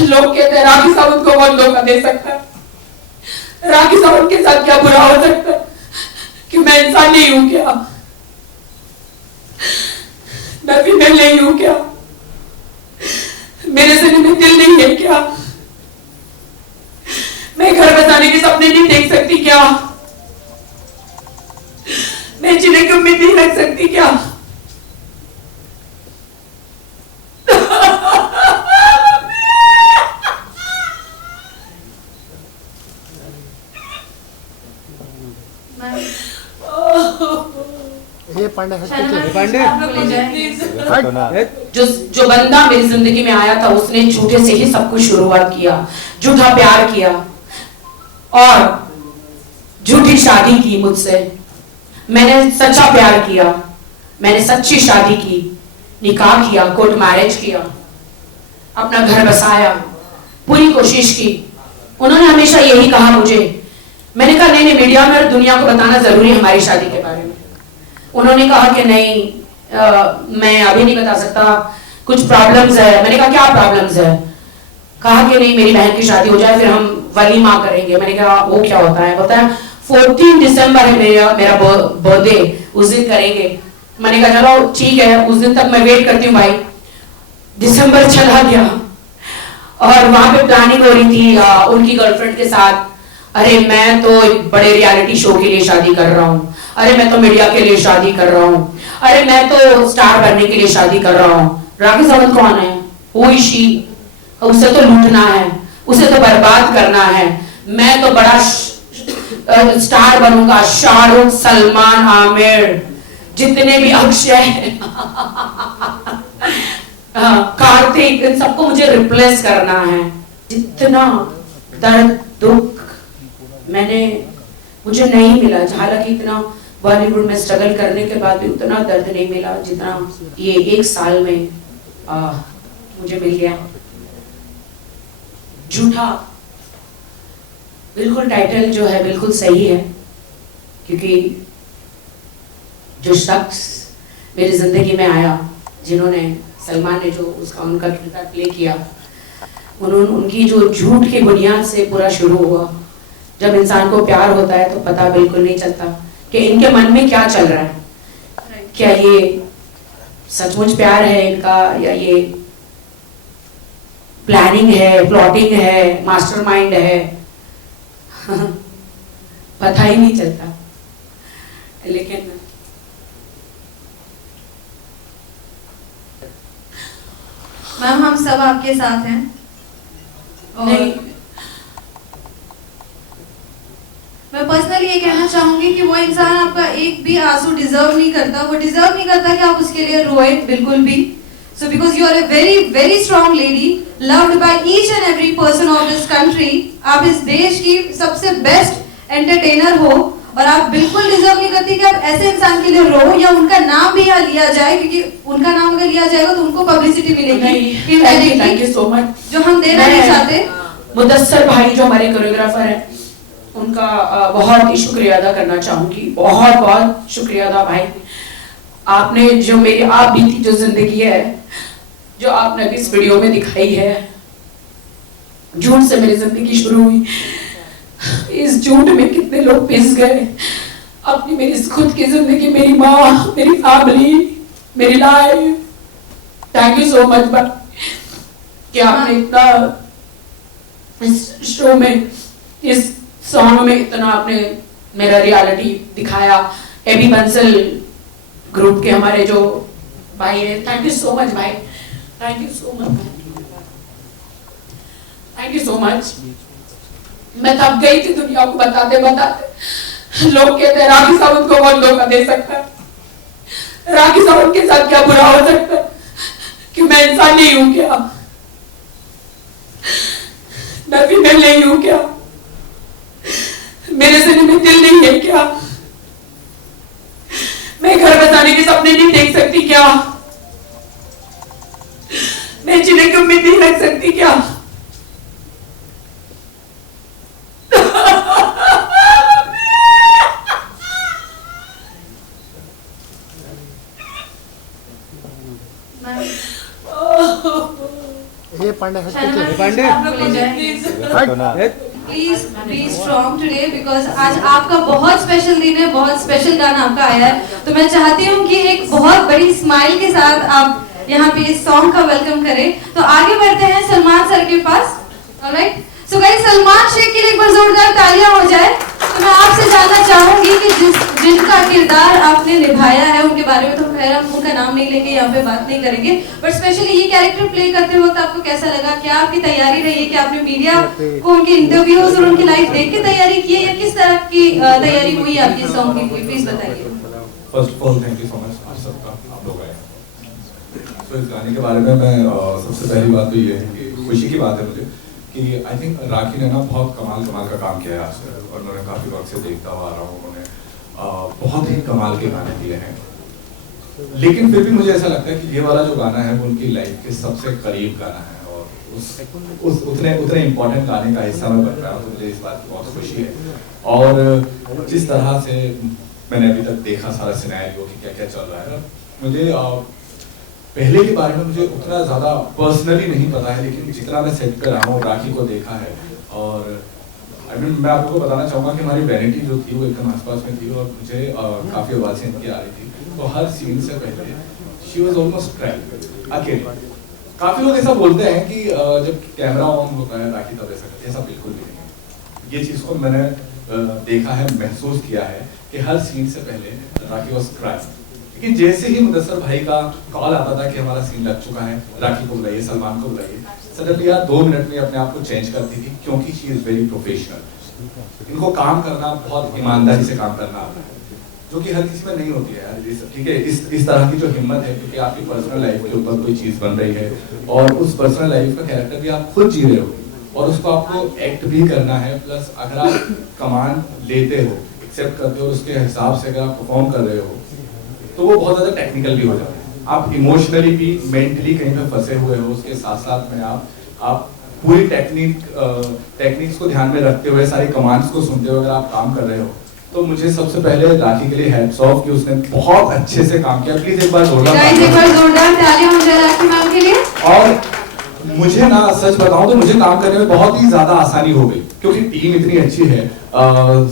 लोग कहते हैं राखी सावंत को कौन धोखा दे सकता है, राखी सावंत के साथ क्या बुरा हो सकता है कि मैं इंसान नहीं हूं क्या, मैं फीमेल नहीं हूं क्या, मेरे सीने में दिल नहीं है क्या, मैं घर बसाने के सपने नहीं देख सकती क्या, मैं जीने की उम्मीद नहीं रख सकती क्या। जो बंदा मेरी जिंदगी में आया था उसने झूठे से ही सब कुछ शुरुआत किया, झूठा प्यार किया और झूठी शादी की मुझसे। मैंने सच्चा प्यार किया, मैंने सच्ची शादी की, निकाह किया, कोर्ट मैरिज किया, अपना घर बसाया, पूरी कोशिश की। उन्होंने हमेशा यही कहा मुझे, मैंने कहा नहीं नहीं मीडिया में और दुनिया को बताना जरूरी है हमारी शादी के बारे में। उन्होंने कहा कि नहीं मैं अभी नहीं बता सकता, कुछ प्रॉब्लम्स है। मैंने कहा क्या प्रॉब्लम्स है? कहा कि नहीं मेरी बहन की शादी हो जाए फिर हम वलीमा करेंगे। मैंने कहा वो क्या होता है? बोलता है 14 दिसंबर है मेरा बर्थडे, उस दिन करेंगे। मैंने कहा चलो ठीक है, उस दिन तक मैं वेट करती हूँ भाई। दिसंबर चला गया और वहां पे प्लानिंग हो रही थी उनकी गर्लफ्रेंड के साथ। अरे मैं तो एक बड़े रियलिटी शो के लिए शादी कर रहा हूँ, अरे मैं तो मीडिया के लिए शादी कर रहा हूँ, अरे मैं तो स्टार बनने के लिए शादी कर रहा हूँ। राखी सावंत कौन है? वो इशी, उसे तो लूटना है, उसे तो बर्बाद करना है। मैं तो बड़ा स्टार बनूंगा, शाहरुख, सलमान, आमिर, जितने भी अक्षय कार्तिक, इन सबको मुझे रिप्लेस करना है। जितना दर्द दुख मुझे नहीं मिला, हालांकि इतना बॉलीवुड में स्ट्रगल करने के बाद भी उतना दर्द नहीं मिला जितना ये 1 साल में मुझे मिल गया। झूठा, बिल्कुल टाइटल जो है बिल्कुल सही है, क्योंकि जो शख्स मेरी जिंदगी में आया, जिन्होंने सलमान ने जो उनका किरदार प्ले किया, उनकी जो झूठ की बुनियाद से पूरा शुरू हुआ। जब इंसान को प्यार होता है तो पता बिल्कुल नहीं चलता कि इनके मन में क्या चल रहा है, क्या ये सचमुच प्यार है इनका या ये प्लानिंग है, प्लॉटिंग है, मास्टरमाइंड है पता ही नहीं चलता। लेकिन मैम हम सब आपके साथ हैं और नहीं, मैं पर्सनली ये कहना चाहूंगी कि वो इंसान आपका एक भी आंसू डिजर्व नहीं करता, वो डिजर्व नहीं करता कि आप उसके लिए रोए बिल्कुल भी। So because you are a very very strong lady, loved by each and every person of this country. आप इस देश की सबसे बेस्ट एंटरटेनर हो और आप बिल्कुल डिजर्व नहीं करती कि आप ऐसे इंसान के लिए रो या उनका नाम भी यहाँ लिया जाए, क्योंकि उनका नाम अगर लिया जाएगा तो उनको पब्लिसिटी मिलेगी। थैंक यू सो मच, जो हम देना नहीं चाहते। मुदस्सर भाई जो हमारे कोरियोग्राफर हैं, उनका बहुत ही शुक्रिया अदा करना चाहूंगी, बहुत बहुत शुक्रिया अदा भाई। आपने जो मेरी आप बीती जो जिंदगी है, जो आपने अभी इस वीडियो में दिखाई है, झूठ से मेरी जिंदगी शुरू हुई, इस झूठ में कितने लोग पिस गए। अपनी मेरी खुद की जिंदगी, मेरी माँ, मेरी फैमिली, मेरी life. Thank you so much कि आपने इतना इस शो में, इस सॉन्ग में इतना आपने मेरा रियलिटी दिखाया। एबी बंसल ग्रुप के हमारे जो भाई है, थैंक यू सो मच भाई, thank you so much, thank you so much. मैं थक गई थी दुनिया को बताते बताते। लोग कहते हैं राखी सावंत को कौन धोखा दे सकता है, राखी सावंत के साथ क्या बुरा हो सकता है कि मैं इंसान नहीं हूं क्या, मैं फीमेल नहीं हूं क्या, मेरे सीने में दिल नहीं है क्या, मैं घर बसाने के सपने नहीं देख सकती क्या, मैं जीने की उम्मीद नहीं रख सकती क्या। ये please be strong today because आज आपका बहुत स्पेशल दिन है, बहुत स्पेशल गाना आपका आया है, तो मैं चाहती हूँ कि एक बहुत बड़ी स्माइल के साथ आप यहाँ पे इस सॉन्ग का वेलकम करें। तो आगे बढ़ते हैं सलमान सर के पास। Alright, so guys Salman Shaikh के लिए एक बार जोरदार तालियां हो जाए। तो मैं आपसे जानना चाहूंगी कि जिनका किरदार आपने निभाया है उनके बारे में तो खैर हम उनका नाम नहीं लेंगे, यहाँ पे बात नहीं करेंगे, बट स्पेशली ये कैरेक्टर प्ले करते वक्त आपको कैसा लगा? क्या आपकी तैयारी रही है कि आपने मीडिया को उनके इंटरव्यूज और उनकी लाइफ देख के तैयारी की है या किस तरह की तैयारी हुई आपकी सॉन्ग की? प्लीज बताइए। First of all thank you so much आप सबका, आप लोग आए। तो इस गाने के बारे में मैं सबसे पहली बात तो ये है कि खुशी की बात है मुझे कि आई थिंक राखी ने ना बहुत कमाल का काम किया है आज तक, और मैं काफ़ी वक्त से देखता हुआ आ रहा हूँ। उन्होंने बहुत ही कमाल के गाने दिए हैं, लेकिन फिर भी मुझे ऐसा लगता है कि ये वाला जो गाना है वो उनकी लाइफ के सबसे करीब गाना है, और उतने इम्पोर्टेंट गाने का हिस्सा मैं बन रहा हूँ, तो मुझे इस बात की बहुत खुशी है। और जिस तरह से मैंने अभी तक देखा सारा सिनेरियो कि क्या क्या चल रहा है, मुझे पहले के बारे में मुझे उतना ज़्यादा पर्सनली नहीं पता है, लेकिन जितना मैं सेट पे रहा हूँ, राखी को देखा है, और मैं आप लोगों को बताना चाहूँगा कि हमारी वैनिटी जो थी वो एकदम आसपास में थी, और मुझे काफ़ी आवाज़ें इनकी आ रही थी, तो हर सीन से पहले शी वॉज ऑलमोस्ट क्राइंग अकेले। काफ़ी लोग ऐसा बोलते हैं कि जब कैमरा ऑन होता है राखी तब ऐसा करती है, ऐसा बिल्कुल भी नहीं है। ये चीज़ को मैंने देखा है, महसूस किया है कि हर सीन से पहले राखी वॉज क्राइंग, लेकिन जैसे ही मुदस्सर भाई का कॉल आता था कि हमारा सीन लग चुका है, राखी को बुलाइए, सलमान को बुलाइए, सडनली यार 2 मिनट में अपने आप को चेंज करती थी, क्योंकि शी इज वेरी प्रोफेशनल। इनको काम करना, बहुत ईमानदारी से काम करना आता है, जो कि हर किसी में नहीं होती है यार। ठीक है, इस तरह की जो हिम्मत है, क्योंकि आपकी पर्सनल लाइफ के ऊपर कोई चीज़ बन रही है, और उस पर्सनल लाइफ का कैरेक्टर भी आप खुद जी रहे हो, और उसको आपको एक्ट भी करना है, प्लस अगर आप कमांड लेते हो, एक्सेप्ट करते हो, उसके हिसाब से अगर आप परफॉर्म कर रहे हो, तो वो बहुत ज़्यादा टेक्निकल भी हो जाता है। आप इमोशनली भी, मेंटली कहीं पे फंसे हुए हो, उसके साथ साथ में आप पूरी टेक्निक्स को ध्यान में रखते हुए, सारी कमांड्स को सुनते हुए अगर आप काम कर रहे हो, तो मुझे सबसे पहले राखी के लिए हैट्स ऑफ कि उसने बहुत अच्छे से काम किया। प्लीज एक बार जोरदार तालियां हो जाए राखी मैम के लिए। और मुझे ना सच बताऊं तो मुझे काम करने में बहुत ही ज्यादा आसानी हो गई, क्योंकि टीम इतनी अच्छी है।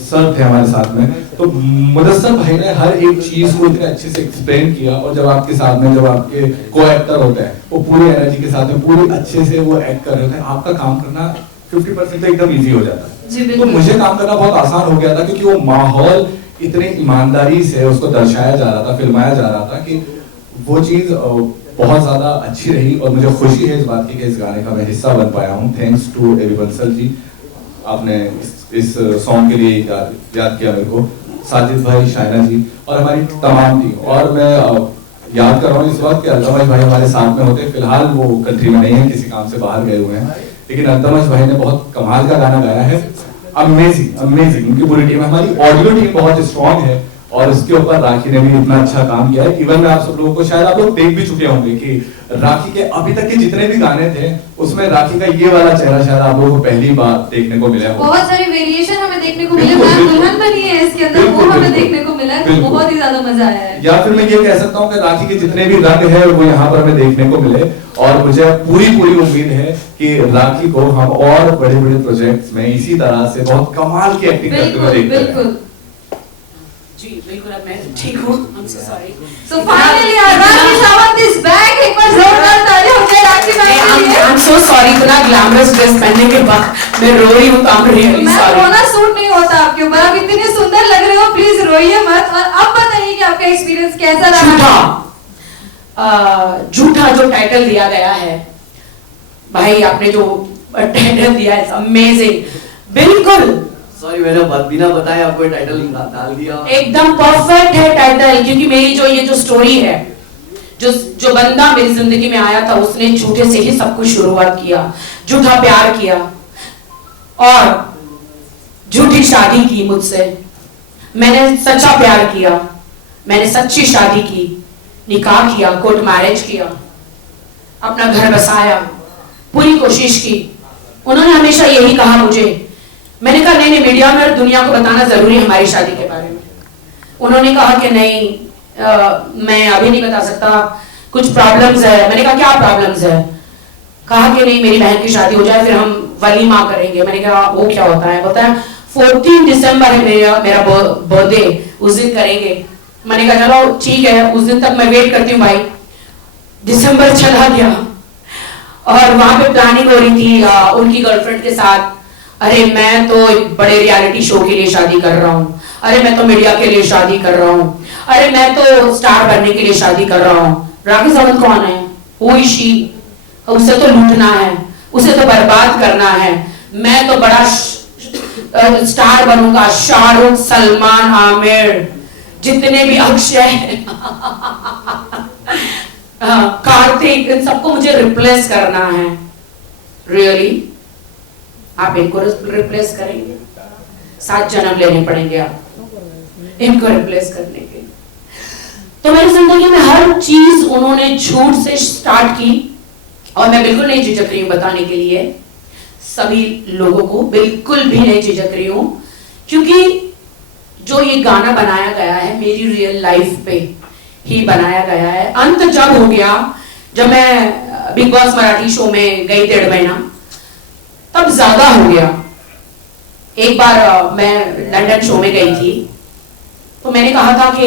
सर थे हमारे साथ में, तो मुदस्सर भाई ने हर एक चीज को इतने अच्छे से एक्सप्लेन किया, और जब आपके साथ में जब आपके को एक्टर होते हैं, वो पूरी एनर्जी के साथ में पूरी अच्छे से वो एक्ट कर रहे होते हैं, आपका काम करना 50% तो एकदम इजी हो जाता है। तो मुझे काम करना बहुत आसान हो गया था, क्योंकि वो माहौल इतने ईमानदारी से उसको दर्शाया जा रहा था, फिल्माया जा रहा था, कि वो चीज बहुत ज्यादा अच्छी रही, और मुझे खुशी है इस बात की कि इस गाने का मैं हिस्सा बन पाया हूँ। Thanks to everyone. Sir ji, आपने इस सॉन्ग के लिए याद किया मेरे को, साजिद भाई, शायना जी, और हमारी तमाम टीम। और मैं याद कर रहा हूँ इस वक्त कि अल्तमश भाई हमारे साथ में होते, फिलहाल वो कंट्री में नहीं है, किसी काम से बाहर गए हुए हैं, लेकिन अल्तमश भाई ने बहुत कमाल का गाना गाया है। अमेजिंग अमेजिंग, उनकी पूरी टीम, हमारी ऑडियो टीम बहुत स्ट्रॉन्ग है, और इसके ऊपर राखी ने भी इतना अच्छा काम किया है। इवन मैं आप सब लोगों को, शायद आप लोग देख भी चुके होंगे कि राखी के अभी तक के जितने भी गाने थे, उसमें राखी का ये वाला चेहरा शायद आप लोगों को पहली बार देखने को मिला है। बहुत सारे वेरिएशन हमें देखने को मिले, दुल्हन बनी है इसके अंदर, वो हमें देखने को मिला है, बहुत ही ज्यादा मजा आया है। या फिर मैं ये कह सकता हूँ कि राखी के जितने भी रंग है वो यहाँ पर हमें देखने को मिले, और मुझे पूरी उम्मीद है कि राखी को हम और बड़े बड़े प्रोजेक्ट्स में इसी तरह से बहुत कमाल की एक्टिंग करते हुए देखते हैं। जी बिल्कुल, अब मैं ठीक हूँ। I'm so sorry. So finally, Rakhi Sawant is back. एक बार जोरदार तालियां हो जाए राखी मैम के लिए। I'm so sorry, इतना ग्लैमरस ड्रेस पहनने के बाद मैं रो रही हूँ, I'm really sorry. रोना सूट नहीं होता आपके ऊपर, आप इतने सुंदर लग रहे हो, प्लीज रोइए मत। और अब बताइए कि आपका एक्सपीरियंस कैसा रहा? झूठा जो टाइटल दिया गया है भाई, आपने जो टाइटल दिया है अमेजिंग, बिल्कुल। सॉरी, मैंने बिना बताए आपको टाइटल डाल दिया। एकदम परफेक्ट है टाइटल, क्योंकि मेरी जो ये जो स्टोरी है, जो बंदा मेरी जिंदगी में आया था, उसने झूठे से ही सब कुछ शुरुआत किया, झूठा प्यार किया और झूठी शादी की मुझसे। मैंने सच्चा प्यार किया, मैंने सच्ची शादी की, निकाह किया, कोर्ट मैरिज किया, अपना घर बसाया, पूरी कोशिश की। उन्होंने हमेशा यही कहा मुझे, मैंने कहा नहीं, मीडिया में और दुनिया को बताना जरूरी है हमारी शादी के बारे में। उन्होंने कहा कि नहीं, मैं अभी नहीं बता सकता, कुछ प्रॉब्लम्स है। मैंने कहा क्या प्रॉब्लम्स है? कहा कि नहीं मेरी बहन की शादी हो जाए फिर हम वलीमा करेंगे। मैंने कहा वो क्या होता है? बोलता है 14 दिसंबर है मेरा बर्थडे, उस दिन करेंगे। मैंने कहा चलो ठीक है, उस दिन तक मैं वेट करती हूँ भाई। दिसंबर चला गया और वहां पे प्लानिंग हो रही थी उनकी गर्लफ्रेंड के साथ। अरे मैं तो एक बड़े रियलिटी शो के लिए शादी कर रहा हूँ, अरे मैं तो मीडिया के लिए शादी कर रहा हूँ, अरे मैं तो स्टार बनने के लिए शादी कर रहा हूँ। राखी सावंत कौन है? वो इशी, उसे तो लूटना है, उसे तो बर्बाद करना है। मैं तो बड़ा स्टार बनूंगा, शाहरुख, सलमान, आमिर, जितने भी अक्षय कार्तिक, इन सबको मुझे रिप्लेस करना है। रियली आप इनको रिप्लेस करेंगे? 7 जन्म लेने पड़ेंगे आप इनको रिप्लेस करने के। तो मेरी जिंदगी में हर चीज उन्होंने झूठ से स्टार्ट की और मैं बिल्कुल नहीं झिझक रही हूं बताने के लिए सभी लोगों को, बिल्कुल भी नहीं झिझक रही हूं, क्योंकि जो ये गाना बनाया गया है मेरी रियल लाइफ पे ही बनाया गया है। अंत जब हो गया, जब मैं बिग बॉस मराठी शो में गई 1.5 महीना, तब ज्यादा हो गया। एक बार मैं लंदन शो में गई थी तो मैंने कहा था कि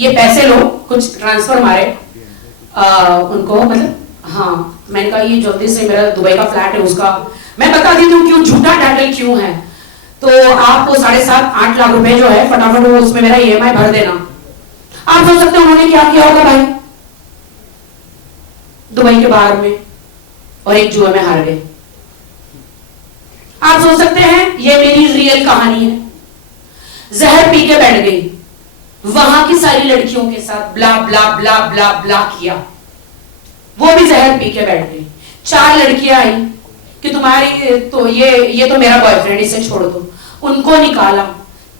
ये पैसे लो, कुछ ट्रांसफर मारे उनको, मतलब हाँ, मैंने कहा ये जल्दी से मेरा दुबई का फ्लैट है उसका, मैं बता देती हूँ क्यों झूठा टाइटल क्यों है, तो आप वो 7.5-8 लाख रुपए जो है फटाफट वो उसमें मेरा EMI भर देना। आप सोच सकते हैं उन्होंने क्या किया होगा भाई दुबई के बाहर में, और एक जुए में हार गए। आप सोच सकते हैं ये मेरी रियल कहानी है। जहर पी के बैठ गई, वहां की सारी लड़कियों के साथ ब्ला ब्ला ब्ला ब्ला ब्ला किया, वो भी जहर पी के बैठ गई। 4 लड़कियां आई कि तुम्हारी तो ये तो मेरा बॉयफ्रेंड, इसे छोड़ दो, उनको निकाला,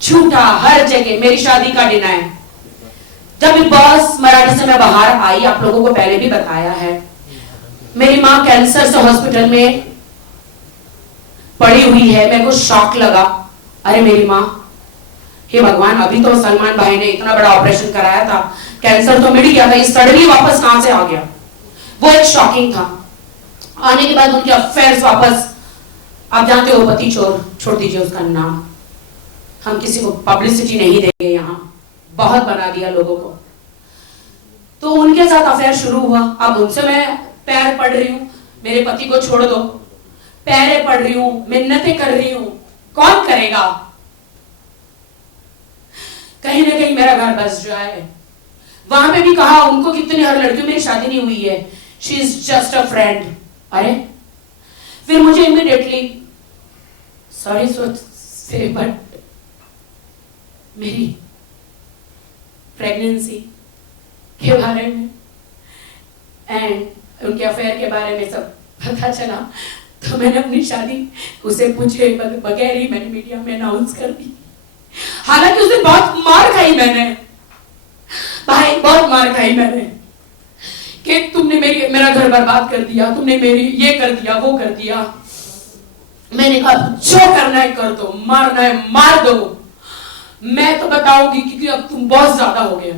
झूठा हर जगह, मेरी शादी का डिनाय। जब बिग बॉस मराठी से मैं बाहर आई, आप लोगों को पहले भी बताया है, मेरी माँ कैंसर से हॉस्पिटल में पड़ी हुई है। मेरे को शॉक लगा, अरे मेरी माँ, हे भगवान, अभी तो सलमान भाई ने इतना बड़ा ऑपरेशन कराया था, कैंसर तो मिट गया था, ये सडनली वापस कहां से आ गया? वो एक शॉकिंग था। आने के बाद उनके अफेयर्स वापस, आप जानते हो पति चोर, छोड़ दीजिए उसका नाम, हम किसी को पब्लिसिटी नहीं देंगे, यहाँ बहुत बना दिया लोगों को। तो उनके साथ अफेयर शुरू हुआ। अब उनसे मैं पैर पड़ रही हूँ, मेरे पति को छोड़ दो, पैरे पड़ रही हूँ, मिन्नतें कर रही हूँ, कौन करेगा? कहीं ना कहीं मेरा घर बस जाए। वहां पे भी कहा उनको, कितनी हर लड़कियों, मेरी शादी नहीं हुई है, she is just a friend. अरे फिर मुझे इमीडिएटली, सॉरी से बट मेरी प्रेगनेंसी के बारे में एंड उनके अफेयर के बारे में सब पता चला, तो मैंने अपनी शादी उसे पूछे बगैर ही मैंने मीडिया में अनाउंस कर दी। हालांकि उस दिन बहुत मार खाई मैंने भाई, बहुत मार खाई मैंने कि तुमने मेरा घर बर्बाद कर दिया, तुमने मेरी ये कर दिया, वो कर दिया। मैंने कहा जो करना है कर दो, मारना है मार दो, मैं तो बताऊंगी क्योंकि अब तुम बहुत ज्यादा हो गया।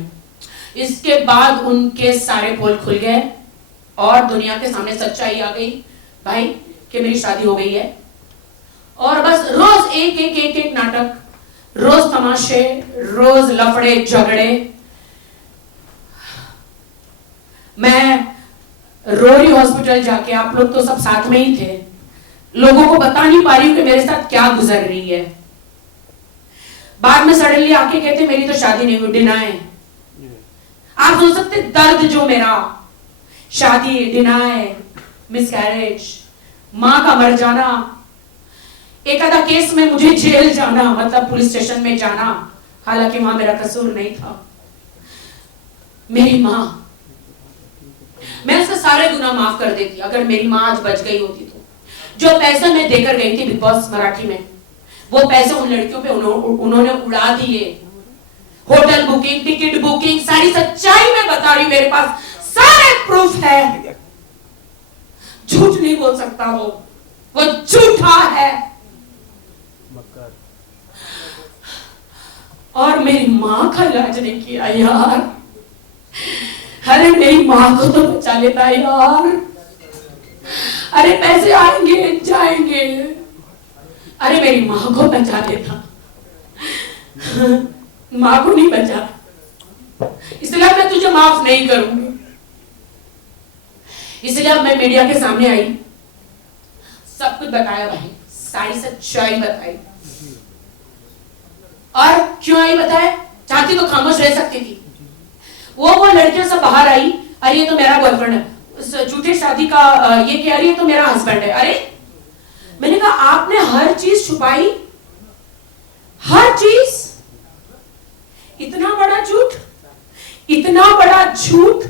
इसके बाद उनके सारे पोल खुल गए और दुनिया के सामने सच्चाई आ गई भाई कि मेरी शादी हो गई है। और बस रोज एक नाटक, रोज तमाशे, रोज लफड़े झगड़े। मैं रो रही हॉस्पिटल जाके, आप लोग तो सब साथ में ही थे, लोगों को बता नहीं पा रही हूं कि मेरे साथ क्या गुजर रही है। बाद में सडनली आके कहते मेरी तो शादी नहीं हुई, डिनाय। आप सोच सकते दर्द जो मेरा, शादी, डिनाय, मिसकैरेज, मां का मर जाना, एक आधा केस में मुझे जेल जाना, मतलब पुलिस स्टेशन में जाना, हालांकि वहां मेरा कसूर नहीं था। मेरी मां, मैं उसके सारे गुनाह माफ कर देती अगर मेरी मां आज बच गई होती तो। जो पैसे मैं देकर गई थी बिग बॉस मराठी में, वो पैसे उन लड़कियों पे उन्होंने उड़ा दिए। होटल बुकिंग, टिकट बुकिंग, सारी सच्चाई मैं बता रही हूं, मेरे पास सारे प्रूफ है, झूठ नहीं बोल सकता वो झूठा है। और मेरी मां का इलाज नहीं किया यार, अरे मेरी मां को तो बचा लेता यार। अरे पैसे आएंगे जाएंगे, अरे मेरी माँ को बचा देता, माँ को नहीं बचा, इसलिए मैं तुझे माफ नहीं करूंगी। इसलिए अब मैं मीडिया के सामने आई, सब कुछ बताया भाई, सारी सच्चाई बताई। और क्यों आई बताया? चाहती तो खामोश रह सकती थी। वो लड़कियां सब बाहर आई, अरे ये तो मेरा बॉयफ्रेंड है, झूठे शादी का ये कह रही है तो मेरा हस्बैंड है। अरे मैंने कहा आपने हर चीज छुपाई, हर चीज, इतना बड़ा झूठ, इतना बड़ा झूठ।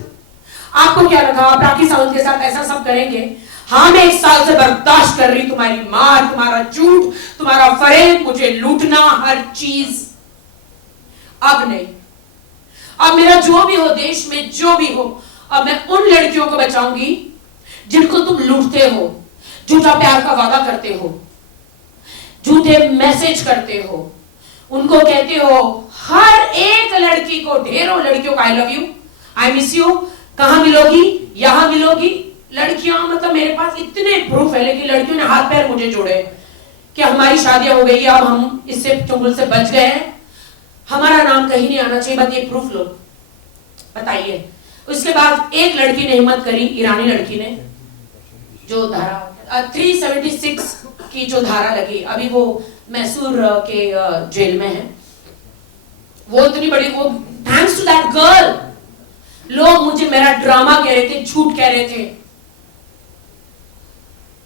आपको क्या लगा आप राखी सावंत के साथ ऐसा सब करेंगे? हाँ, मैं 1 साल से बर्दाश्त कर रही तुम्हारी मार, तुम्हारा झूठ, तुम्हारा फरेब, मुझे लूटना, हर चीज। अब नहीं, अब मेरा जो भी हो, देश में जो भी हो, अब मैं उन लड़कियों को बचाऊंगी जिनको तुम लूटते हो, झूठा प्यार का वादा करते हो, झूठे मैसेज करते हो, उनको कहते हो हर एक लड़की को, ढेरों लड़कियों को I love you, I miss you, कहां मिलोगी, यहां मिलोगी। लड़कियां, मतलब मेरे पास इतने प्रूफ है, लेकिन लड़कियों ने हाथ पैर मुझे जोड़े कि हमारी शादियां हो गई, अब हम इससे चुगल से बच गए हैं, हमारा नाम कहीं नहीं आना चाहिए, बस ये प्रूफ लो, बताइए। उसके बाद एक लड़की ने हिम्मत करी, ईरानी लड़की ने, जो धारा 376 की जो धारा लगी, अभी वो मैसूर के जेल में है, वो इतनी बड़ी, वो थैंक्स टू दैट गर्ल। लोग मुझे मेरा ड्रामा कह रहे थे, झूठ कह रहे थे,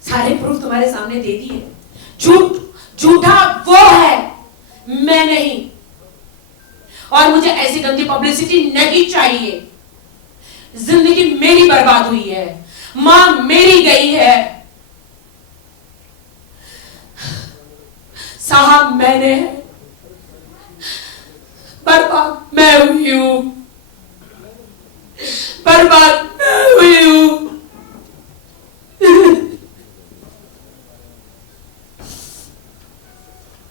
सारे प्रूफ तुम्हारे सामने दे दिए। झूठा वो है, मैं नहीं, और मुझे ऐसी गंदी पब्लिसिटी नहीं चाहिए। जिंदगी मेरी बर्बाद हुई है, मां मेरी गई है, साहब मैंने, बर्बाद मैं हुई हूं, बर्बाद मैं हुई हूं।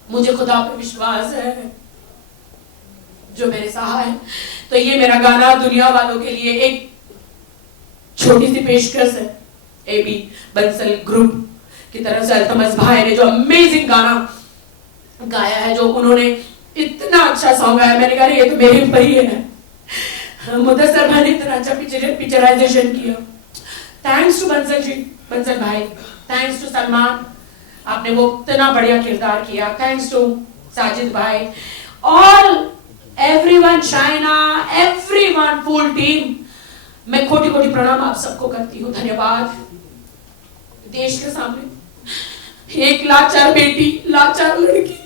मुझे खुदा पे विश्वास है जो मेरे साथ है। तो ये मेरा गाना दुनिया वालों के लिए एक छोटी सी पेशकश है, एबी बंसल ग्रुप की तरफ से। अल्तमस भाई ने जो अमेजिंग गाना गाया है, जो उन्होंने इतना अच्छा सॉन्ग गाया, मैंने कहा ये तो मेरे ऊपर ही है। मुदस्सर भाई ने इतना अच्छा पिक्चराइजेशन किया। थैंक्स टू बंसल जी, बंसल भाई, थैंक्स टू सलमान, आपने वो इतना बढ़िया किरदार किया। थैंक्स टू साजिद भाई, all everyone, Shaina, everyone, full team, मैं कोटि कोटि प्रणाम आप सबको करती हूँ। धन्यवाद। देश के सामने एक लाचार बेटी, लाचार लड़की